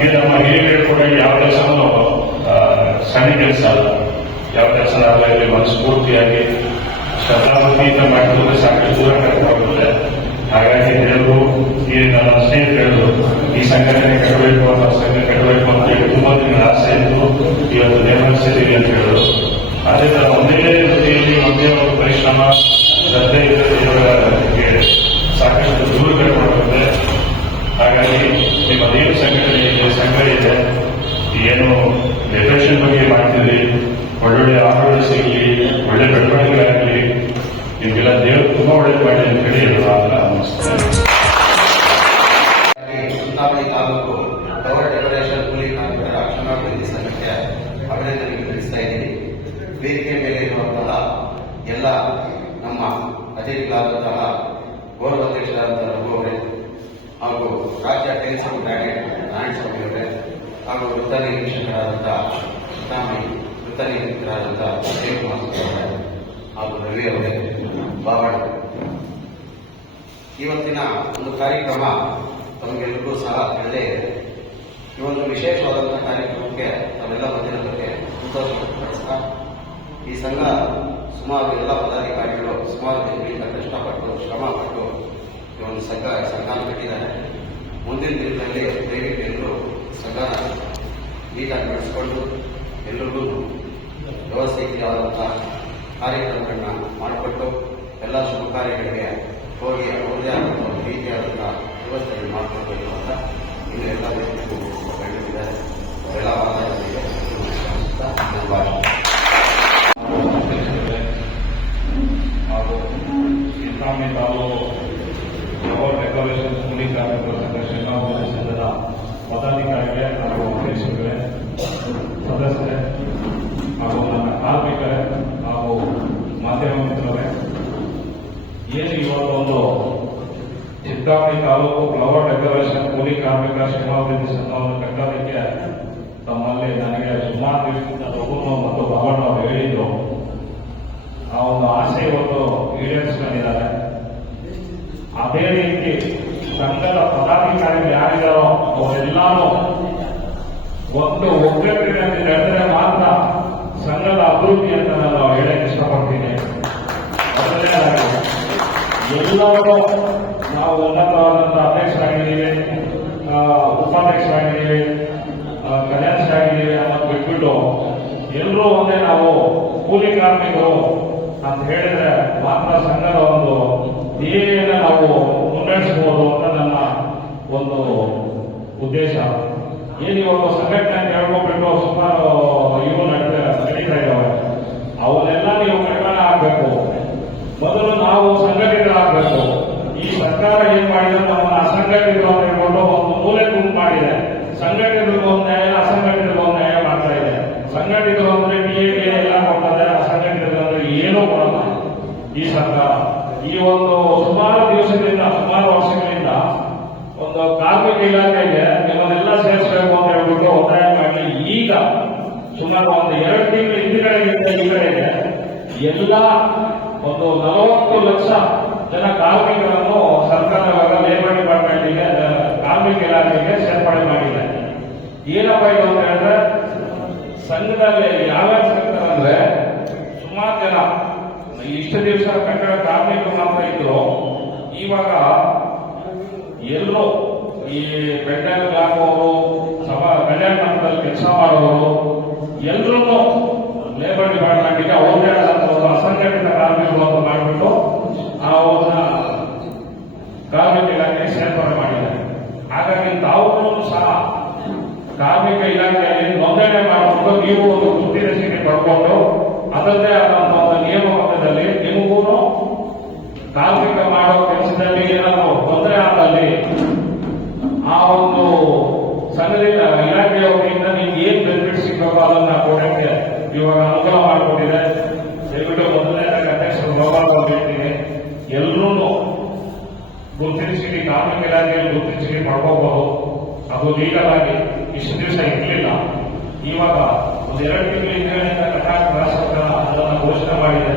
ನಮಗೆ ನಮ್ಮ ಹಿರಿಯರು ಕೂಡ ಯಾವ ಕೆಲಸನೂ ಸಣ್ಣ ಕೆಲಸ ಅಲ್ಲ. ಯಾವ ಕೆಲಸ ಆಗಲಿ ಮನಸ್ಫೂರ್ತಿಯಾಗಿ ಶ್ರದ್ಧಾಭಕ್ತಿಯಿಂದ ಮಾಡಿದ್ರೆ ಸಾಕಷ್ಟು ದೂರ ಕರ್ಕೊಂಡ್ಬರುತ್ತೆ. ಹಾಗಾಗಿ ಎಲ್ಲರೂ ಈ ನನ್ನ ಸ್ನೇಹಿತರು ಈ ಸಂಘಟನೆ ಕಟ್ಟಬೇಕು ಅಂತ ಸಂಘ ಕಟ್ಟಬೇಕು ಅಂತ ಹೇಳಿ ತುಂಬಾ ದಿನಗಳ ಆಸೆ ಇತ್ತು. ಇವತ್ತು ನಿರ್ವಹಿಸಿದ್ದೀವಿ ಅಂತ ಹೇಳಿದ್ರು. ಅದೇ ತರ ಒಂದೇ ರೀತಿಯಲ್ಲಿ ಒಂದೇ ಒಂದು ಪರಿಶ್ರಮ ಶ್ರದ್ಧೆ ಇವರಿಗೆ ಸಾಕಷ್ಟು ದೂರ ಕಟ್ಕೊಳ್ತದೆ. ಹಾಗಾಗಿ ನಿಮ್ಮದೇನು ಸಂಘಟನೆ ಇದೆ, ಸಂಘ ಇದೆ, ಏನು ಡೆಕೋರೇಷನ್ ಬಗ್ಗೆ ಮಾಡ್ತೀರಿ, ಒಳ್ಳೊಳ್ಳೆ ಆಡಳಿತ ಸಿಗಲಿ, ಒಳ್ಳೆ ಬೆಳವಣಿಗೆ ಆಗಲಿ, ನಿಮಗೆಲ್ಲ ದೇವರು ತುಂಬಾ ಒಳ್ಳೇದು ಮಾಡಿ ಅಂತ ಹೇಳಿ ತಾಲೂಕು ಡೆಕೋರೇಷನ್ ಕೂಲಿ ಕಾರ್ಮಿಕರ ಕ್ಷಮಾಭಿವೃದ್ಧಿ ಸಂಘಕ್ಕೆ ಅಭಿನಂದನೆ ತಿಳಿಸ್ತಾ ಇದ್ದೀನಿ. ವೇದಿಕೆ ಮೇಲೆ ಇರುವಂತಹ ಎಲ್ಲ ನಮ್ಮ ಅತಿಥಿಗಳಾದಂತಹ ಗೌರವ ಅಧ್ಯಕ್ಷರಾದಂತಹ ರಘು ಅವರೇ ಹಾಗೂ ರಾಜ್ಯ ಟೆನ್ಸ್ ಬ್ಯಾಗೆಟ್ ನಾರಾಯಣಸ್ವಾಮಿ ಅವರೇ ಹಾಗೂ ವೃತ್ತ ನಿರೀಕ್ಷಕರಾದಂತಹ ಸಿದ್ದರಾಮಯ್ಯ, ವೃತ್ತ ನಿರೀಕ್ಷಕರಾದಂತಹ ದೇವಕುಮಾರ್ ಅವರೇ ಹಾಗೂ ರವಿ ಅವರೇ, ಬಾವಳ, ಇವತ್ತಿನ ಒಂದು ಕಾರ್ಯಕ್ರಮ ತಮಗೆಲ್ಲರಿಗೂ ಸಹ ಒಳ್ಳೆಯ ಇದೆ. ಈ ಒಂದು ವಿಶೇಷವಾದಂತಹ ಕಾರ್ಯಕ್ರಮಕ್ಕೆ ನಾವೆಲ್ಲ ಬಂದಿರೋದಕ್ಕೆ ಸಂತೋಷ ವ್ಯಕ್ತಪಡಿಸ್ತಾ, ಈ ಸಂಘ ಸುಮಾರು ಎಲ್ಲ ಪದಾಧಿಕಾರಿಗಳು ಸುಮಾರು ದಿನಗಳಿಂದ ಕಷ್ಟಪಟ್ಟು ಶ್ರಮಪಟ್ಟು ಈ ಒಂದು ಸಂಘ ಕಟ್ಟಿದ್ದಾರೆ. ಮುಂದಿನ ದಿನದಲ್ಲಿ ದಯವಿಟ್ಟು ಎಲ್ಲರೂ ಸಂಘನ ನೀಟಾಗಿ ನಡೆಸಿಕೊಂಡು ಎಲ್ಲರಿಗೂ ವ್ಯವಸ್ಥಿತವಾದಂತಹ ಕಾರ್ಯಕ್ರಮಗಳನ್ನ ಮಾಡಿಕೊಟ್ಟು ಎಲ್ಲ ಶುಭ ಕಾರ್ಯಗಳಿಗೆ ಹೋಗಿ ಅವ್ರದೇ ಆದಂತಹ ಒಂದು ರೀತಿಯಾದಂತಹ ವ್ಯವಸ್ಥೆಯನ್ನು ಮಾಡಿಕೊಡ್ಬೇಕು ಅಂತ ಇನ್ನು ಎಲ್ಲ ಕಂಡಿದ್ದಾರೆ. ಎಲ್ಲ ಮಾತಾಡಿದೆ ಹಾಗೂ ಸಿದ್ದರಾಮಯ್ಯ ತಾಲೂಕು ಡೆಕೋರೇಷನ್ ಕೂಲಿ ಕಾರ್ಮಿಕರ ಸಂಘ ಶ್ರೀಕಾಂತ ಸಂಘದ ಪದಾಧಿಕಾರಿಗಳೇ ಹಾಗೂ ಅಧ್ಯಕ್ಷರುಗಳೇ, ಸದಸ್ಯರೇ ಹಾಗೂ ನನ್ನ ಕಾರ್ಮಿಕರೇ ಹಾಗೂ ಮಾಧ್ಯಮ ಮಿತ್ರರೇ, ಏನು ಇವತ್ತು ಒಂದು ಚಿತ್ತಾಮಣಿ ತಾಲೂಕು ಫ್ಲವರ್ ಡೆಕೋರೇಷನ್ ಕೂಲಿ ಕಾರ್ಮಿಕರ ಶ್ರಮಾಭಿವೃದ್ಧಿ ಸಂಘವನ್ನು ಕಟ್ಟೋದಕ್ಕೆ ತಮ್ಮಲ್ಲಿ ನನಗೆ ಸುಮಾರು ದಿವಸದಿಂದ ರಘು ಮತ್ತು ಬಾಬಣ್ಣ ಅವರು ಹೇಳಿದ್ರು. ಆ ಒಂದು ಆಸೆ ಇವತ್ತು ಈಡೇರಿಸ್ಕೊಂಡಿದ್ದಾರೆ. ಅದೇ ರೀತಿ ಸಂಘದ ಪದಾಧಿಕಾರಿಗಳು ಯಾರಿದ್ದಾರೋ ಅವರೆಲ್ಲರೂ ಒಂದು ಒಗ್ಗಟ್ಟಿನಲ್ಲಿ ನಡೆದರೆ ಮಾತ್ರ ಸಂಘದ ಅಭಿವೃದ್ಧಿ ಅಂತ ನಾನು ಹೇಳಕ್ಕೆ ಇಷ್ಟಪಡ್ತೀನಿ. ಎಲ್ಲರೂ ನಾವು ಉನ್ನತವಾದಂತಹ ಅಧ್ಯಕ್ಷರಾಗಿದ್ದೀವಿ, ಉಪಾಧ್ಯಕ್ಷರಾಗಿದ್ದೀವಿ, ಕಲ್ಯಾಣರಾಗಿದ್ದೀವಿ ಅನ್ನೋದು ಬಿಟ್ಬಿಟ್ಟು ಎಲ್ಲರೂ ಒಂದೇ ನಾವು ಕೂಲಿ ಕಾರ್ಮಿಕರು ಅಂತ ಹೇಳಿದ್ರೆ ಮಾತ್ರ ಸಂಘದ ಒಂದು ಧ್ಯೇಯನ ನಾವು ಮುನ್ನಡೆಸಬಹುದು ಅಂತ ನನ್ನ ಒಂದು ಉದ್ದೇಶ. ಏನಿವಾಗ ಸಂಘಟನೆ ಅಂತ ಹೇಳ್ಕೊಬಿಟ್ಟು ಸುಮಾರು ಇವು ನಡೀತಾ ಇದ್ದಾವೆ. ಅವನ್ನೆಲ್ಲ ನೀವು ಕಡಿವಾಣ ಆಗ್ಬೇಕು. ಮೊದಲು ನಾವು ಸಂಘಟಿತರಾಗಬೇಕು. ಈ ಸರ್ಕಾರ ಏನ್ ಮಾಡಿದ್ರೆ ನಮ್ಮನ್ನ ಅಸಂಘಟಿತರು ಅಂತ ಹೇಳ್ಕೊಂಡು ಒಂದು ಮೂಲೆ ಗುಂಪು ಮಾಡಿದೆ. ಸಂಘಟಿತರಿಗೂ ಒಂದು ನ್ಯಾಯ, ಅಸಂಘಟಿತರಿಗೂ ಒಂದು ನ್ಯಾಯ ಮಾಡ್ತಾ ಇದೆ. ಸಂಘಟಿತರು ಅಂದ್ರೆ ಟಿಎ ಎಲ್ಲ ಕೊಡ್ತಾರೆ, ಅಸಂಘಟಿತರು ಅಂದ್ರೆ ಏನೂ ಕೊಡಲ್ಲ ಈ ಸರ್ಕಾರ. ಈ ಒಂದು ಸುಮಾರು ದಿವಸಗಳಿಂದ, ಸುಮಾರು ವರ್ಷಗಳಿಂದ ಒಂದು ಕಾರ್ಮಿಕ ಇಲಾಖೆಗೆ ನಿಮ್ಮನ್ನೆಲ್ಲ ಸೇರಿಸಬೇಕು ಅಂತ ಹೇಳ್ಬಿಟ್ಟು ಒತ್ತಾಯ ಮಾಡಿ ಈಗ ಸುಮಾರು ಒಂದು 2 ತಿಂಗಳು ಹಿಂದ್ಗಡೆಗಿಂತ ಈ ಕಡೆಗೆ ಎಲ್ಲ ಒಂದು 40 ಲಕ್ಷ ಜನ ಕಾರ್ಮಿಕರನ್ನು ಸರ್ಕಾರ ಲೇಬರ್ ಡಿಪಾರ್ಟ್ಮೆಂಟ್ಗೆ, ಕಾರ್ಮಿಕ ಇಲಾಖೆಗೆ ಸೇರ್ಪಡೆ ಮಾಡಿದೆ. ಏನಪ್ಪ ಇದು ಅಂತ ಹೇಳಿದ್ರೆ, ಸಂಘದಲ್ಲಿ ಯಾವ್ಯಾವ ಸೇರ್ತಾರೆ ಅಂದ್ರೆ ಸುಮಾರು ಜನ ಇಷ್ಟು ದಿವಸ ಕಟ್ಟಡ ಕಾರ್ಮಿಕರು ಮಾತ್ರ ಇದ್ರು. ಇವಾಗ ಎಲ್ಲರೂ ಈ ಪೆಂಡಲ್ ಹಾಕುವವರು, ಕಲ್ಯಾಣ ಮಂಟಪದಲ್ಲಿ ಕೆಲಸ ಮಾಡುವವರು ಎಲ್ಲರೂ ಲೇಬರ್ ಡಿಪಾರ್ಟ್ಮೆಂಟ್ಗೆ ಅವ್ರದೇ ಆದಂತಹ ಅಸಂಘಟಿತ ಕಾರ್ಮಿಕರು ಅಂತ ಮಾಡಿಬಿಟ್ಟು ಅವ್ರನ್ನ ಕಾರ್ಮಿಕ ಇಲಾಖೆ ಸೇರ್ಪಡೆ ಮಾಡಿದ್ದಾರೆ. ಹಾಗಾಗಿ ತಾವು ಸಹ ಕಾರ್ಮಿಕ ಇಲಾಖೆಯಲ್ಲಿ ನೋಂದಣಿ ಮಾಡಿಕೊಂಡು ನೀವು ಒಂದು ವೃತ್ತಿ ರಚನೆ ಪಡ್ಕೊಂಡು ಅದರದ್ದೇ ಆದಂತಹ ಒಂದು ನಿಯಮಬದ್ಧದಲ್ಲಿ ನಿಮಗೂ ಕಾರ್ಮಿಕ ಮಾಡೋ ಕೆಲಸದಲ್ಲಿ ಏನಾದರೂ ತೊಂದರೆ ಆದಲ್ಲಿ ಆ ಒಂದು ಸಂಘದಿಂದ ಇಲಾಖೆಯವರಿಂದ ನಿಮ್ಗೆ ಏನ್ ಬೆನಿಫಿಟ್ ಸಿಗಬೇಕು ಅದನ್ನ ಕೊಡಕ್ಕೆ ಇವಾಗ ಅನುಕೂಲ ಮಾಡಿಕೊಟ್ಟಿದೆ. ದಯವಿಟ್ಟು ಮೊದಲನೇದಾಗಿ ಅಧ್ಯಕ್ಷರು ಗೋಪಾಲ್ ಅವರು ಹೇಳ್ತೀನಿ, ಎಲ್ಲರೂ ಗುರುತಿಸಿ ಕಾರ್ಮಿಕ ಇಲಾಖೆಯಲ್ಲಿ ಗುರುತಿಸಿ ಪಡ್ಕೋಬಹುದು. ಅದು ಲೀಗಲ್ ಆಗಿ ಇಷ್ಟು ದಿವಸ ಇರಲಿಲ್ಲ. ಇವಾಗ ಒಂದು 2 ತಿಂಗಳು ಹಿಂದಿನಿಂದ ಕರ್ನಾಟಕ ರಾಜ್ಯ ಸರ್ಕಾರ ಅದನ್ನು ಘೋಷಣೆ ಮಾಡಿದೆ.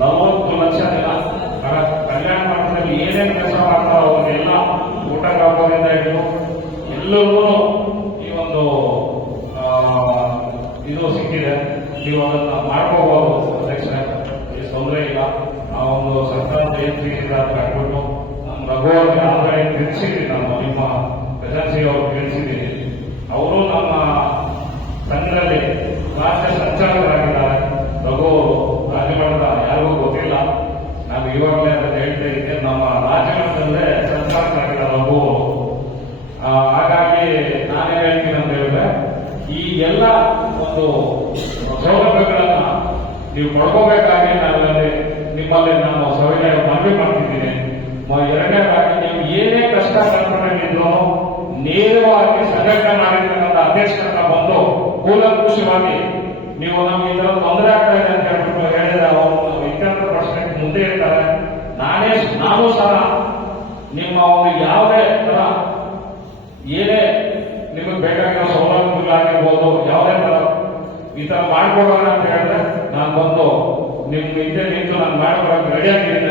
40 ಲಕ್ಷ ಜನ ಕಲ್ಯಾಣ ಮಂಟಪದಲ್ಲಿ ಏನೇನು ಕೆಲಸ ಮಾಡ್ತಾರೋ ಅವರಿಗೆಲ್ಲ ಊಟ ಕಾಪೋದಿಂದ ಹಿಡಿದು ಎಲ್ಲರೂ ಈ ಸಿಕ್ಕಿದೆ, ನೀವು ಅದನ್ನ ಮಾಡ್ಕೋಬಹುದು ಅಧ್ಯಕ್ಷರೇ, ಈ ತೊಂದರೆ ಇಲ್ಲ. ಆ ಒಂದು ಸರ್ಕಾರ ಜಯಂತಿಯಿಂದ ಕಟ್ಬಿಟ್ಟು ನಮ್ಮ ರಘುವರ್ಗೆ ಆದಾಯ ತಿಳಿಸಿದ್ದೀನಿ, ನಾನು ನಿಮ್ಮ ಏಜೆನ್ಸಿ ಅವರು ತಿಳಿಸಿದ್ದೀನಿ. ಅವರು ನಮ್ಮ ಸಂಘದಲ್ಲಿ ರಾಜ್ಯ ಸಂಚಾಲಕರಾಗಿದ್ದಾರೆ. ರಘು ರಾಜಮಠದ ಯಾರಿಗೂ ಗೊತ್ತಿಲ್ಲ, ನಾವು ಇವಾಗಲೇ ಅದನ್ನು ಹೇಳ್ತಾ ಇದ್ದೀನಿ, ನಮ್ಮ ರಾಜಮಠದಲ್ಲೇ ಸಂಚಾಲಕರಾಗಿದ್ದಾರೆ ರಘು. ಹಾಗಾಗಿ ನಾನೇ ಹೇಳ್ತೀನಿ ಅಂತ ಹೇಳಿದ್ರೆ, ಈ ಎಲ್ಲ ಒಂದು ಸೌಲಭ್ಯಗಳನ್ನ ನೀವು ಪಡ್ಕೋಬೇಕಾಗಿ ನಾವಲ್ಲಿ ನಿಮ್ಮಲ್ಲಿ ನಾನು ಸವಿನಯ ಮನವಿ ಮಾಡ್ತಿದ್ದೀನಿ. ಎರಡನೇದಾಗಿ ನೀವು ಏನೇ ಕಷ್ಟ ಕಲ್ಪನೆಗಳಿದ್ರು ನೇರವಾಗಿ ಸಂಘಟನೆ ಮಾಡಿರ್ತಕ್ಕಂಥ ಅಧ್ಯಕ್ಷರನ್ನ ಬಂದು ಕೂಲಂಕುಷವಾಗಿ ನೀವು ನಮ್ಗೆ ಈ ತರ ತೊಂದರೆ ಆಗ್ತಾ ಇದೆ ಅಂತ ಹೇಳ್ಬಿಟ್ಟು ಹೇಳಿದ್ರೆ ಅವರು ಇತ್ಯರ್ಥ ಪ್ರಶ್ನೆ ಮುಂದೆ ಇರ್ತಾರೆ. ನಾನು ಸಹ ನಿಮ್ಮ ಒಂದು ಯಾವುದೇ ತರ ಏನೇ ನಿಮಗೆ ಬೇಕಾಗಿರೋ ಸೌಲಭ್ಯಗಳಾಗಿರ್ಬೋದು, ಯಾವುದೇ ತರ ಈ ತರ ಮಾಡ್ಕೊಡೋಣ ಅಂತ ಹೇಳಿದ್ರೆ ನಾನು ಬಂದು ನಿಮ್ ಹಿಂದೆ ನಿಂತು ನಾನು ಮಾಡ್ಕೊಡೋಕೆ ರೆಡಿಯಾಗಿದ್ದೀನಿ.